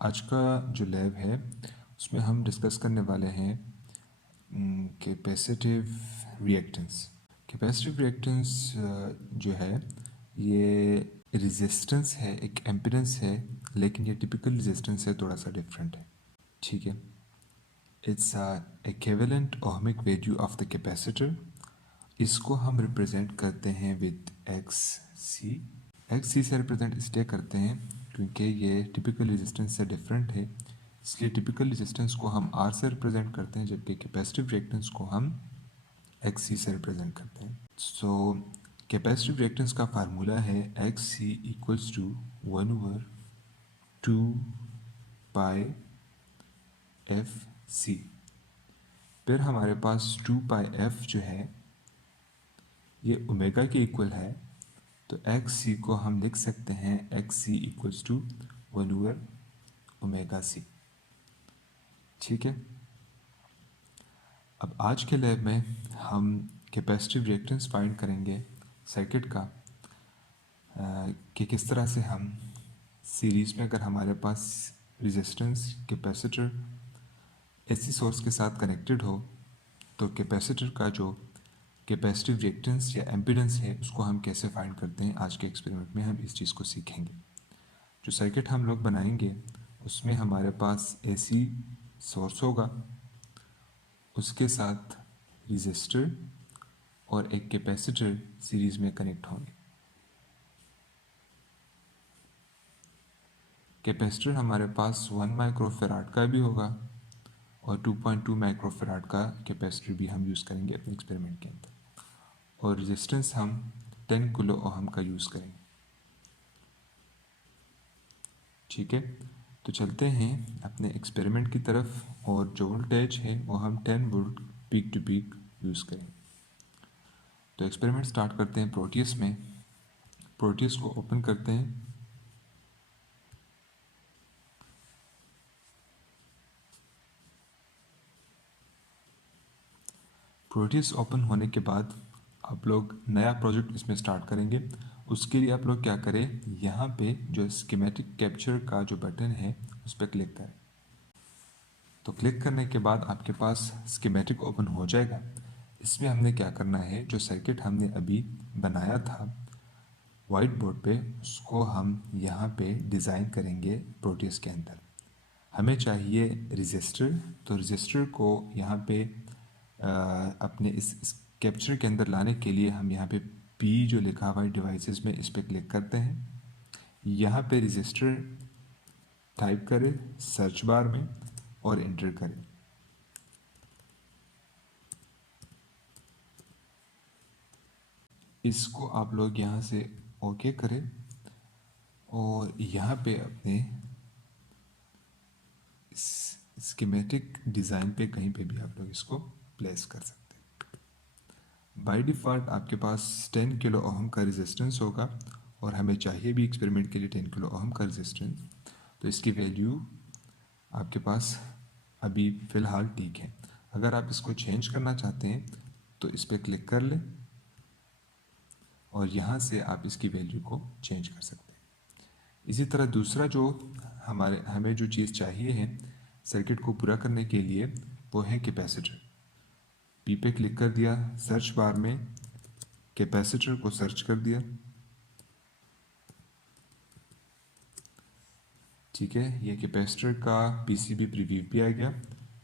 आज का जो लैब है उसमें हम डिस्कस करने वाले हैं कैपेसिटिव रिएक्टेंस। कैपेसिटिव रिएक्टेंस जो है ये रेजिस्टेंस है, एक एम्पीडेंस है, लेकिन ये टिपिकल रेजिस्टेंस से थोड़ा सा डिफरेंट है। ठीक है, its equivalent ohmic value of the capacitor. इसको हम रिप्रेजेंट करते हैं विद एक्स सी। एक्स सी से रिप्रेजेंट इसलिए करते हैं क्योंकि ये टिपिकल रेजिस्टेंस से डिफरेंट है, इसलिए टिपिकल रेजिस्टेंस को हम आर से रिप्रेजेंट करते हैं, जबकि कैपेसिटिव रिएक्टेंस को हम एक्स सी से रिप्रेजेंट करते हैं। सो कैपेसिटिव रिएक्टेंस का फार्मूला है X C equals to 1/2 pi F C. फिर हमारे पास 2 पाई एफ जो है ये ओमेगा के इक्वल है, तो एक्स सी को हम लिख सकते हैं एक्स सी इक्वल्स टू 1/ओमेगा सी। ठीक है, अब आज के लैब में हम कैपेसिटिव रिएक्टेंस फाइंड करेंगे सर्किट का, कि किस तरह से हम सीरीज़ में अगर हमारे पास रेजिस्टेंस कैपेसिटर एसी सोर्स के साथ कनेक्टेड हो तो कैपेसिटर का जो कैपेसिटिव रिएक्टेंस या एम्पीडेंस है उसको हम कैसे फाइंड करते हैं। आज के एक्सपेरिमेंट में हम इस चीज़ को सीखेंगे। जो सर्किट हम लोग बनाएंगे उसमें हमारे पास एसी सोर्स होगा, उसके साथ रेजिस्टर और एक कैपेसिटर सीरीज में कनेक्ट होंगे। कैपेसिटर हमारे पास 1 माइक्रोफेराड का भी होगा और 2.2 माइक्रोफेराड का कैपेसिटर भी हम यूज़ करेंगे अपने एक्सपेरिमेंट के अंदर, और रेजिस्टेंस हम 10 किलो ओहम का यूज़ करेंगे। ठीक है, तो चलते हैं अपने एक्सपेरिमेंट की तरफ, और जो वोल्टेज है वो हम 10 volt peak to peak use करेंगे। तो एक्सपेरिमेंट स्टार्ट करते हैं प्रोटियस में। प्रोटियस को ओपन करते हैं। प्रोटियस ओपन होने के बाद आप लोग नया प्रोजेक्ट इसमें स्टार्ट करेंगे। उसके लिए आप लोग क्या करें, यहाँ पे जो स्कीमेटिक कैप्चर का जो बटन है उस पर क्लिक करें। तो क्लिक करने के बाद आपके पास स्कीमेटिक ओपन हो जाएगा। इसमें हमने क्या करना है, जो सर्किट हमने अभी बनाया था वाइट बोर्ड पे, उसको हम यहाँ पे डिज़ाइन करेंगे प्रोटियस के अंदर। हमें चाहिए रजिस्टर, तो रजिस्टर को यहाँ पे अपने इस कैप्चर के अंदर लाने के लिए हम यहाँ पे पी जो लिखा हुआ है डिवाइसेस में, इस पर क्लिक करते हैं। यहाँ पे रजिस्टर टाइप करें सर्च बार में और एंटर करें। इसको आप लोग यहाँ से ओके करें और यहाँ पे अपने स्कीमेटिक डिज़ाइन पे कहीं पे भी आप लोग इसको प्लेस कर सकते हैं। बाय डिफ़ॉल्ट आपके पास 10 किलो ओहम का रेजिस्टेंस होगा और हमें चाहिए भी एक्सपेरिमेंट के लिए 10 किलो ओहम का रेजिस्टेंस, तो इसकी वैल्यू आपके पास अभी फ़िलहाल ठीक है। अगर आप इसको चेंज करना चाहते हैं तो इस पर क्लिक कर लें और यहाँ से आप इसकी वैल्यू को चेंज कर सकते हैं। इसी तरह दूसरा जो हमें जो चीज़ चाहिए है सर्किट को पूरा करने के लिए वो है कैपेसिटर। पी पे क्लिक कर दिया, सर्च बार में कैपेसिटर को सर्च कर दिया। ठीक है, ये कैपेसिटर का पीसीबी प्रीव्यू भी आ गया।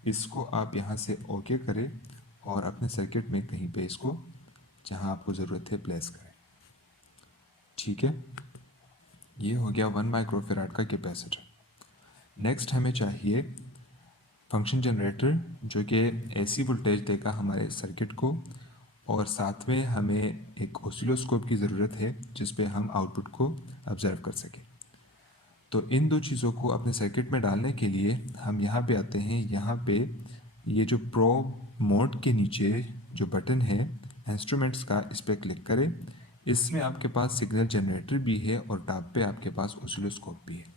इसको आप यहाँ से ओके करें और अपने सर्किट में कहीं पे इसको जहाँ आपको ज़रूरत है प्लेस करें। ठीक है, ये हो गया 1 माइक्रोफेराड का कैपेसिटर। नेक्स्ट हमें चाहिए फंक्शन जनरेटर, जो कि एसी वोल्टेज देगा हमारे सर्किट को, और साथ में हमें एक ऑसिलोस्कोप की ज़रूरत है जिस पे हम आउटपुट को ऑब्जर्व कर सकें। तो इन दो चीज़ों को अपने सर्किट में डालने के लिए हम यहाँ पे आते हैं। यहाँ पे ये जो प्रो मोड के नीचे जो बटन है इंस्ट्रूमेंट्स का, इस पर क्लिक करें। इसमें आपके पास सिग्नल जनरेटर भी है और टॉप पे आपके पास ऑसिलोस्कोप भी है।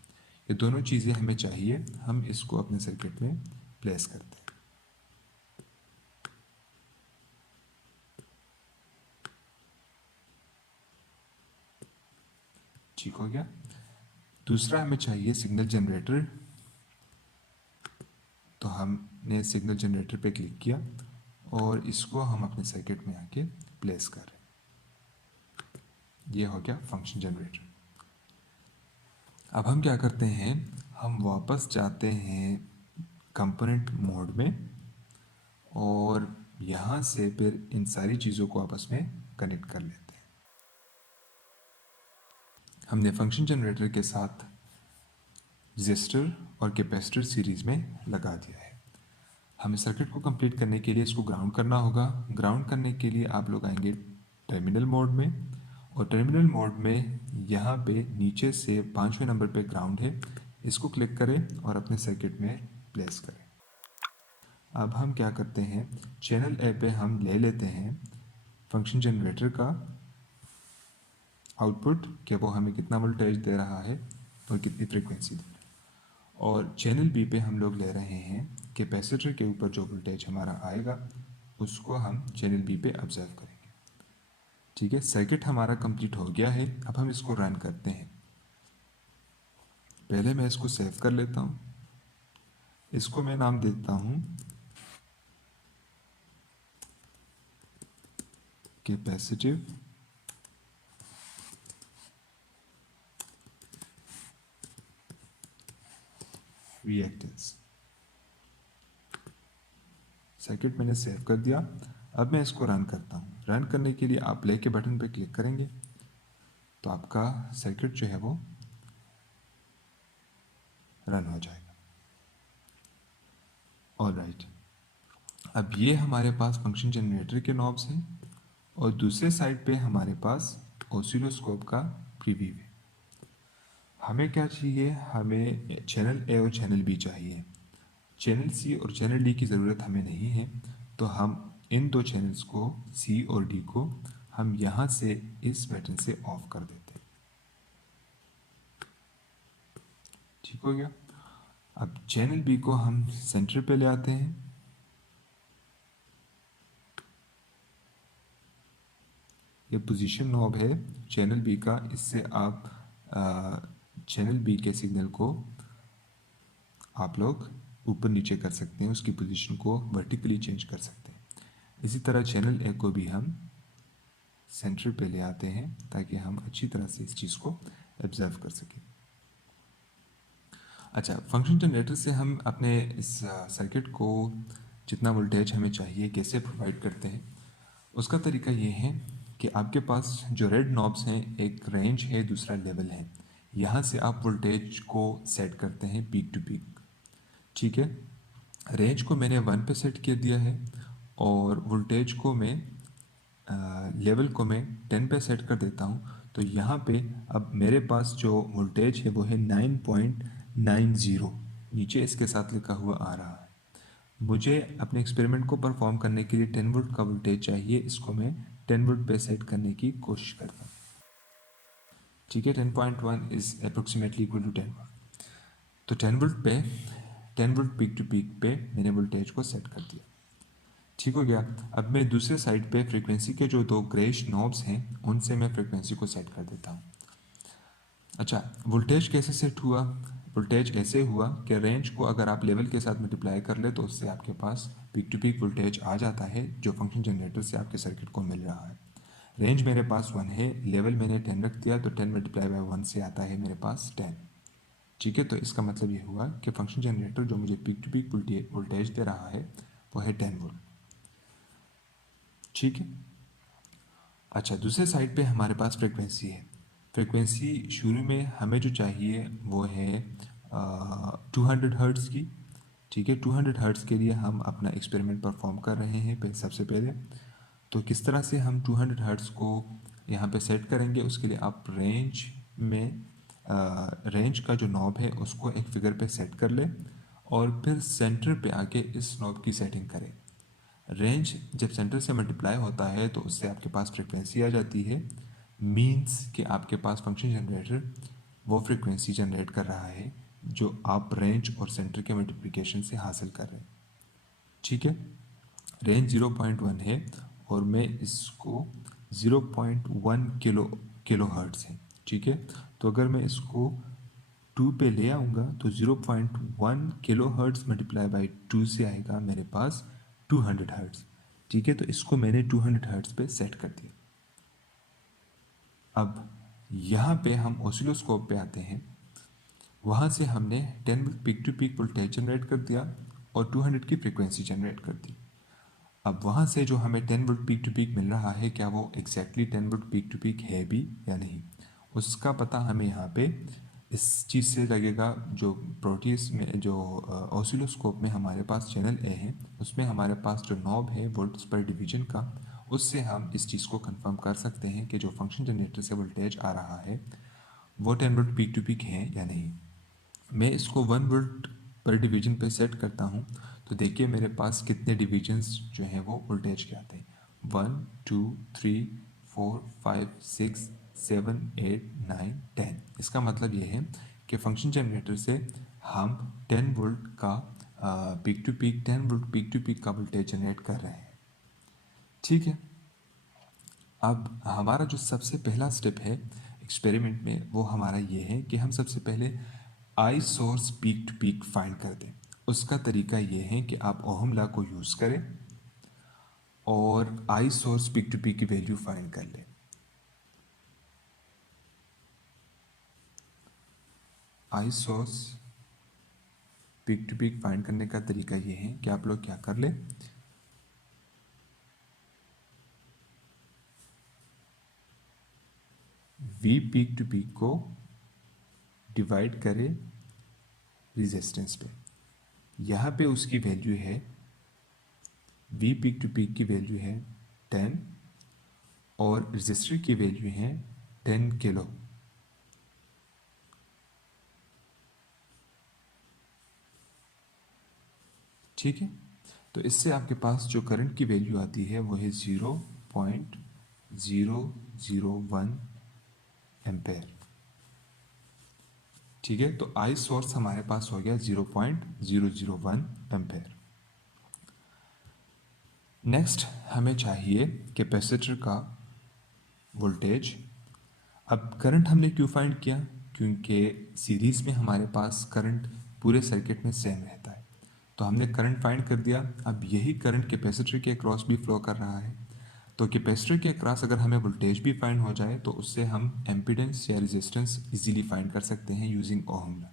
ये दोनों चीज़ें हमें चाहिए, हम इसको अपने सर्किट में प्लेस करते हैं। ठीक हो गया। दूसरा हमें चाहिए सिग्नल जनरेटर। तो हमने सिग्नल जनरेटर पे क्लिक किया और इसको हम अपने सर्किट में आके प्लेस कर रहे हैं। ये हो गया फंक्शन जनरेटर। अब हम क्या करते हैं, हम वापस जाते हैं कंपोनेंट मोड में और यहाँ से फिर इन सारी चीज़ों को आपस में कनेक्ट कर लेते हैं। हमने फंक्शन जनरेटर के साथ रेजिस्टर और कैपेसिटर सीरीज़ में लगा दिया है। हमें सर्किट को कंप्लीट करने के लिए इसको ग्राउंड करना होगा। ग्राउंड करने के लिए आप लोग आएंगे टर्मिनल मोड में, और टर्मिनल मोड में यहाँ पे नीचे से 5वें नंबर पे ग्राउंड है, इसको क्लिक करें और अपने सर्किट में प्लेस करें। अब हम क्या करते हैं, चैनल ए पे हम ले लेते हैं फंक्शन जनरेटर का आउटपुट कि वो हमें कितना वोल्टेज दे रहा है और कितनी फ्रीक्वेंसी दे रहा है, और चैनल बी पे हम लोग ले रहे हैं कैपेसिटर के ऊपर जो वोल्टेज हमारा आएगा उसको हम चैनल बी पे ऑब्जर्व करेंगे। ठीक है, सर्किट हमारा कंप्लीट हो गया है। अब हम इसको रन करते हैं। पहले मैं इसको सेव कर लेता हूँ। इसको मैं नाम देता हूँ कैपेसिटिव रिएक्टेंस। सर्किट मैंने सेव कर दिया। अब मैं इसको रन करता हूँ। रन करने के लिए आप प्ले के बटन पे क्लिक करेंगे तो आपका सर्किट जो है वो रन हो जाएगा। ऑलराइट, अब ये हमारे पास फंक्शन जनरेटर के नॉब्स हैं और दूसरे साइड पे हमारे पास ऑसिलोस्कोप का प्रीव्यू है। हमें क्या चाहिए, हमें चैनल ए और चैनल बी चाहिए। चैनल सी और चैनल डी की ज़रूरत हमें नहीं है, तो हम इन दो चैनल्स को सी और डी को हम यहाँ से इस बटन से ऑफ कर देते हैं। ठीक हो गया। अब चैनल बी को हम सेंटर पे ले आते हैं। ये पोजीशन नॉब है चैनल बी का, इससे आप चैनल बी के सिग्नल को आप लोग ऊपर नीचे कर सकते हैं, उसकी पोजीशन को वर्टिकली चेंज कर सकते हैं। इसी तरह चैनल ए को भी हम सेंटर पे ले आते हैं ताकि हम अच्छी तरह से इस चीज़ को ऑब्जर्व कर सकें। अच्छा, फंक्शन जनरेटर से हम अपने इस सर्किट को जितना वोल्टेज हमें चाहिए कैसे प्रोवाइड करते हैं, उसका तरीका ये है कि आपके पास जो रेड नॉब्स हैं, एक रेंज है, दूसरा लेवल है। यहाँ से आप वोल्टेज को सेट करते हैं पीक टू पीक। ठीक है, रेंज को मैंने 1 पे सेट कर दिया है और वोल्टेज को मैं लेवल को मैं 10 पे सेट कर देता हूँ। तो यहाँ पे अब मेरे पास जो वोल्टेज है वो है 9.90, नीचे इसके साथ लिखा हुआ आ रहा है। मुझे अपने एक्सपेरिमेंट को परफॉर्म करने के लिए 10 वोल्ट का वोल्टेज चाहिए, इसको मैं 10 वोल्ट पे सेट करने की कोशिश करता हूँ। ठीक है, 10.1 is approximately equal to 10 volt. तो 10 वोल्ट पीक टू पीक पे मैंने वोल्टेज को सेट कर दिया। ठीक हो गया। अब मैं दूसरे साइड पे फ्रीक्वेंसी के जो दो ग्रेश नॉब्स हैं उनसे मैं फ्रीक्वेंसी को सेट कर देता हूँ। अच्छा, वोल्टेज कैसे सेट हुआ? वोल्टेज ऐसे हुआ कि रेंज को अगर आप लेवल के साथ मल्टीप्लाई कर ले तो उससे आपके पास पीक टू पीक वोल्टेज आ जाता है जो फंक्शन जनरेटर से आपके सर्किट को मिल रहा है। रेंज मेरे पास 1 है, लेवल मैंने 10 रख दिया, तो 10 मल्टीप्लाई बाय 1 से आता है मेरे पास 10। ठीक है, तो इसका मतलब ये हुआ कि फंक्शन जनरेटर जो मुझे पीक टू पीक वोल्टेज दे रहा है वो है 10 वोल्ट। ठीक है। अच्छा, दूसरे साइड पे हमारे पास फ्रीक्वेंसी है। फ्रीक्वेंसी शुरू में हमें जो चाहिए वो है 200 हर्ट्ज़ की। ठीक है, 200 हर्ट्ज़ के लिए हम अपना एक्सपेरिमेंट परफॉर्म कर रहे हैं सबसे पहले। तो किस तरह से हम 200 हर्ट्ज़ को यहाँ पे सेट करेंगे, उसके लिए आप रेंज में रेंज का जो नॉब है उसको एक फिगर पे सेट कर लें और फिर सेंटर पे आके इस नॉब की सेटिंग करें। रेंज जब सेंटर से मल्टीप्लाई होता है तो उससे आपके पास फ्रीक्वेंसी आ जाती है। मीन्स कि आपके पास फंक्शन जनरेटर वो फ्रीक्वेंसी जनरेट कर रहा है जो आप रेंज और सेंटर के मल्टीप्लिकेशन से हासिल कर रहे हैं। ठीक है, रेंज 0.1 है और मैं इसको 0.1 किलो हर्ट्ज़ है। ठीक है, तो अगर मैं इसको 2 पे ले आऊँगा तो 0.1 किलो हर्ट्ज़ मल्टीप्लाई बाई 2 से आएगा मेरे पास 200 हर्ट्ज़। ठीक है, तो इसको मैंने 200 हर्ट्ज़ पे सेट कर दिया। अब यहाँ पे हम ऑसिलोस्कोप पे आते हैं। वहाँ से हमने 10 volt peak to peak voltage generate कर दिया और 200 की फ्रीक्वेंसी जनरेट कर दी। अब वहाँ से जो हमें 10 वोल्ट पीक टू पीक मिल रहा है, क्या वो exactly 10 volt peak to peak है भी या नहीं, उसका पता हमें यहाँ पे इस चीज़ से लगेगा। जो प्रोटीज में जो ऑसिलोस्कोप में हमारे पास चैनल ए है, उसमें हमारे पास जो नॉब है वोल्ट्स पर डिवीजन का, उससे हम इस चीज़ को कंफर्म कर सकते हैं कि जो फंक्शन जनरेटर से वोल्टेज आ रहा है वो 10 वोल्ट पीक टू पीक है या नहीं। मैं इसको 1 वोल्ट पर डिवीजन पे सेट करता हूँ, तो देखिए मेरे पास कितने डिवीजन्स जो हैं वो वोल्टेज के आते हैं। 1 2 3 4 5 6 7 8 9 10। इसका मतलब ये है कि फंक्शन जनरेटर से हम 10 वोल्ट का peak to peak 10 volt peak to peak का वोल्टेज जनरेट कर रहे हैं। ठीक है, अब हमारा जो सबसे पहला स्टेप है एक्सपेरिमेंट में वो हमारा ये है कि हम सबसे पहले I source peak to peak find कर दें। उसका तरीका ये है कि आप ओहम लॉ को यूज़ करें और I source peak to peak की वैल्यू फाइंड कर लें। I source peak to peak find करने का तरीका ये है कि आप लोग क्या कर लें, वी पीक टू पीक को डिवाइड करें रेजिस्टेंस पे। यहाँ पे उसकी वैल्यू है, वी पीक टू पीक की वैल्यू है 10 और रजिस्टर की वैल्यू है 10 किलो। ठीक है, तो इससे आपके पास जो करंट की वैल्यू आती है वो है 0.001 एम्पेयर। ठीक है, तो आई सोर्स हमारे पास हो गया 0.001 एम्पेयर। नेक्स्ट हमें चाहिए कैपेसिटर का वोल्टेज। अब करंट हमने क्यों फाइंड किया, क्योंकि सीरीज़ में हमारे पास करंट पूरे सर्किट में सेम रहता है, तो हमने करंट फाइंड कर दिया। अब यही करंट कैपेसिटर के अक्रॉस भी फ्लो कर रहा है, तो कैपेसिटर के अक्रॉस अगर हमें वोल्टेज भी फाइंड हो जाए तो उससे हम एम्पीडेंस या रेजिस्टेंस इजीली फाइंड कर सकते हैं यूजिंग ओहम लॉ।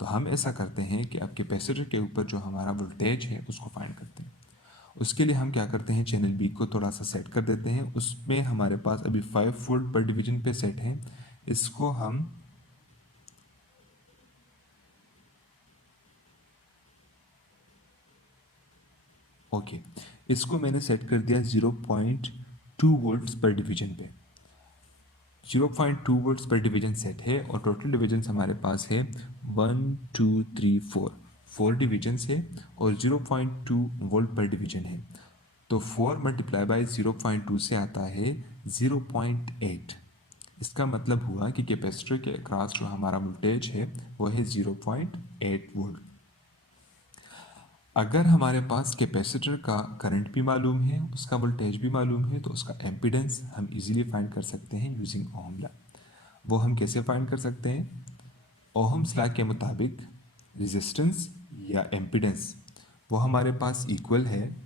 तो हम ऐसा करते हैं कि अब कैपेसिटर के ऊपर जो हमारा वोल्टेज है उसको फाइंड करते हैं। उसके लिए हम क्या करते हैं, चैनल बी को थोड़ा सा सेट कर देते हैं। उसमें हमारे पास अभी 5 वोल्ट पर डिवीजन पे सेट है। इसको हम ओके इसको मैंने सेट कर दिया 0.2 वोल्ट्स पर डिवीजन पे। 0.2 वोल्ट्स पर डिवीजन सेट है और टोटल डिवीजन हमारे पास है 1 2 3 4 4 डिवीजन है और 0.2 वोल्ट पर डिवीजन है। तो 4 मल्टीप्लाई बाई 0.2 से आता है 0.8। इसका मतलब हुआ कि कैपेसिटर के अक्रॉस जो हमारा वोल्टेज है वो है 0.8 वोल्ट। अगर हमारे पास कैपेसिटर का करंट भी मालूम है, उसका वोल्टेज भी मालूम है, तो उसका एम्पीडेंस हम इजीली फाइंड कर सकते हैं यूजिंग ओहम लॉ। वो हम कैसे फाइंड कर सकते हैं, ओहम्स लॉ के मुताबिक रेजिस्टेंस या एम्पीडेंस वो हमारे पास इक्वल है।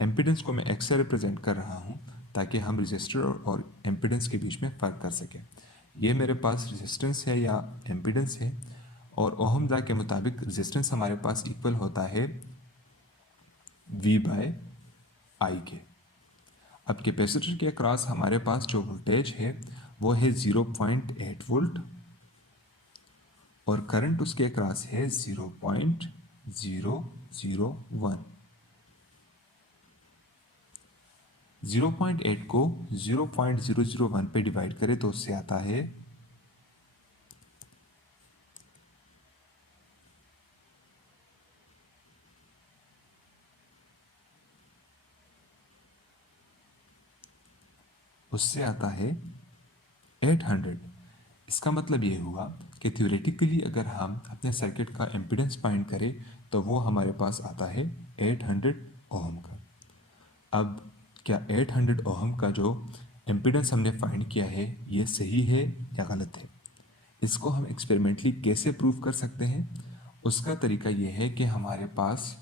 एम्पीडेंस को मैं एक्स से रिप्रेजेंट कर रहा हूँ ताकि हम रेजिस्टर और एम्पीडेंस के बीच में फ़र्क कर सकें। ये मेरे पास रेजिस्टेंस है या एम्पीडेंस है, और ओहम लॉ के मुताबिक रेजिस्टेंस हमारे पास इक्वल होता है V बाय आई के। अब कैपेसिटर के अक्रॉस हमारे पास जो वोल्टेज है वो है 0.8 वोल्ट और करंट उसके अक्रॉस है 0.001। 0.8 को 0.001 पे डिवाइड करें तो उससे आता है उससे आता है 800। इसका मतलब ये हुआ कि थ्योरेटिकली अगर हम अपने सर्किट का एम्पीडेंस फाइंड करें तो वो हमारे पास आता है 800 ओहम का। अब क्या 800 ओहम का जो एम्पीडेंस हमने फाइंड किया है ये सही है या गलत है? इसको हम एक्सपेरिमेंटली कैसे प्रूव कर सकते हैं? उसका तरीका ये है कि हमारे पास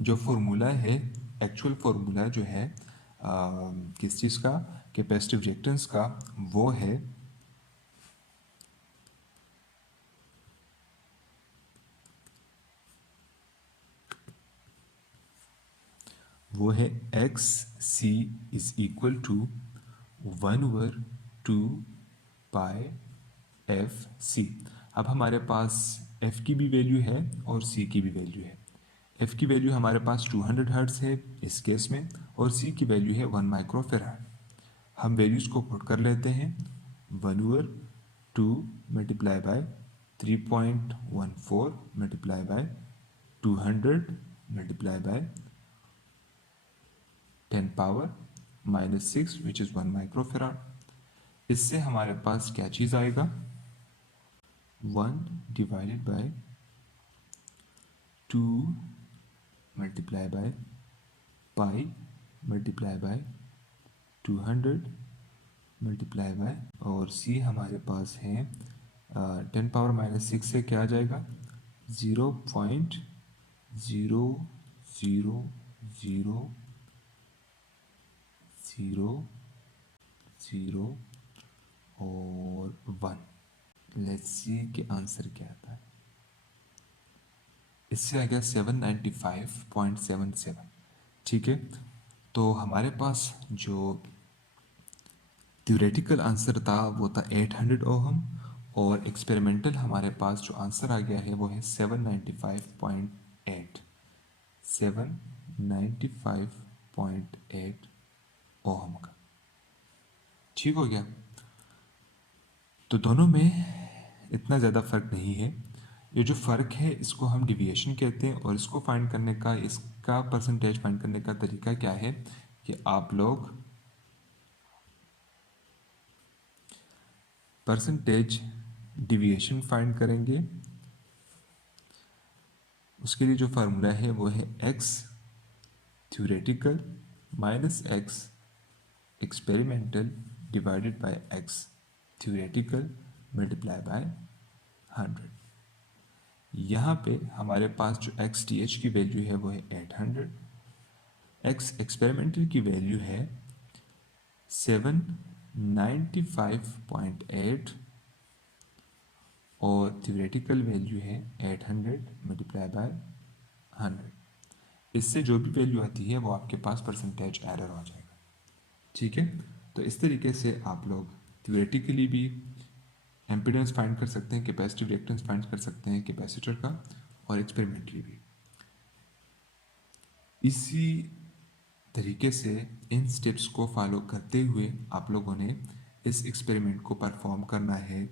जो फॉर्मूला है, एक्चुअल फॉर्मूला जो है किस चीज़ का, कैपेसिटिव रिएक्टेंस का, वो है X C is equal to 1/2 pi F C. अब हमारे पास एफ की भी वैल्यू है और सी की भी वैल्यू है। एफ की वैल्यू हमारे पास 200 हर्ट्ज है इस केस में, और सी की वैल्यू है 1 माइक्रोफेराड। हम वैल्यूज को पुट कर लेते हैं। 1/2 multiply by 3.14 multiply by 200 multiply by 10 power -6 which is 1 microfarad. इससे हमारे पास क्या चीज़ आएगा? 1 divided by 2 multiply by pi multiply by 200 multiply by, और सी हमारे पास है 10 पावर -6 से क्या आ जाएगा? 0.0000 और 1। लेट्स सी के आंसर क्या आता है। इससे आ गया 795.77। ठीक है, तो हमारे पास जो थ्योरेटिकल आंसर था वो था 800 ओहम, और एक्सपेरिमेंटल हमारे पास जो आंसर आ गया है वो है 795.8 795.8 ओहम का। ठीक हो गया। तो दोनों में इतना ज़्यादा फ़र्क नहीं है। ये जो फ़र्क है इसको हम डिविएशन कहते हैं, और इसको फाइंड करने का, इसका परसेंटेज फाइंड करने का तरीका क्या है कि आप लोग परसेंटेज डिविएशन फाइंड करेंगे। उसके लिए जो फार्मूला है वो है x theoretical minus x experimental divided by x theoretical multiply by 100। यहाँ पे हमारे पास जो एक्स टी एच की वैल्यू है वो है 800, एक्स एक्सपेरिमेंटल की वैल्यू है 795.8, और थ्योरेटिकल वैल्यू है 800 मल्टीप्लाई बाय 100। इससे जो भी वैल्यू आती है वो आपके पास परसेंटेज एरर हो जाएगा। ठीक है, तो इस तरीके से आप लोग थ्योरेटिकली भी एम्पिडेंस फाइंड कर सकते हैं, कैपेसिटिव रिएक्टेंस फाइंड कर सकते हैं कैपेसिटर का, और एक्सपेरिमेंटली भी। इसी तरीके से इन स्टेप्स को फॉलो करते हुए आप लोगों ने इस एक्सपेरिमेंट को परफॉर्म करना है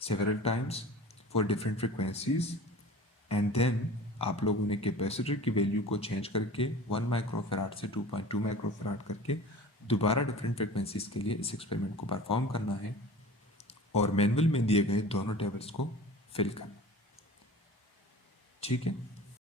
several times for different frequencies, and then आप लोगों ने कैपेसिटर की वैल्यू को चेंज करके 1 माइक्रोफेराड से 2.2 माइक्रोफेराड करके दोबारा डिफरेंट फ्रिक्वेंसीज के लिए इस एक्सपेरिमेंट को परफॉर्म करना है, और मैनुअल में दिए गए दोनों टेबल्स को फिल करना। ठीक है।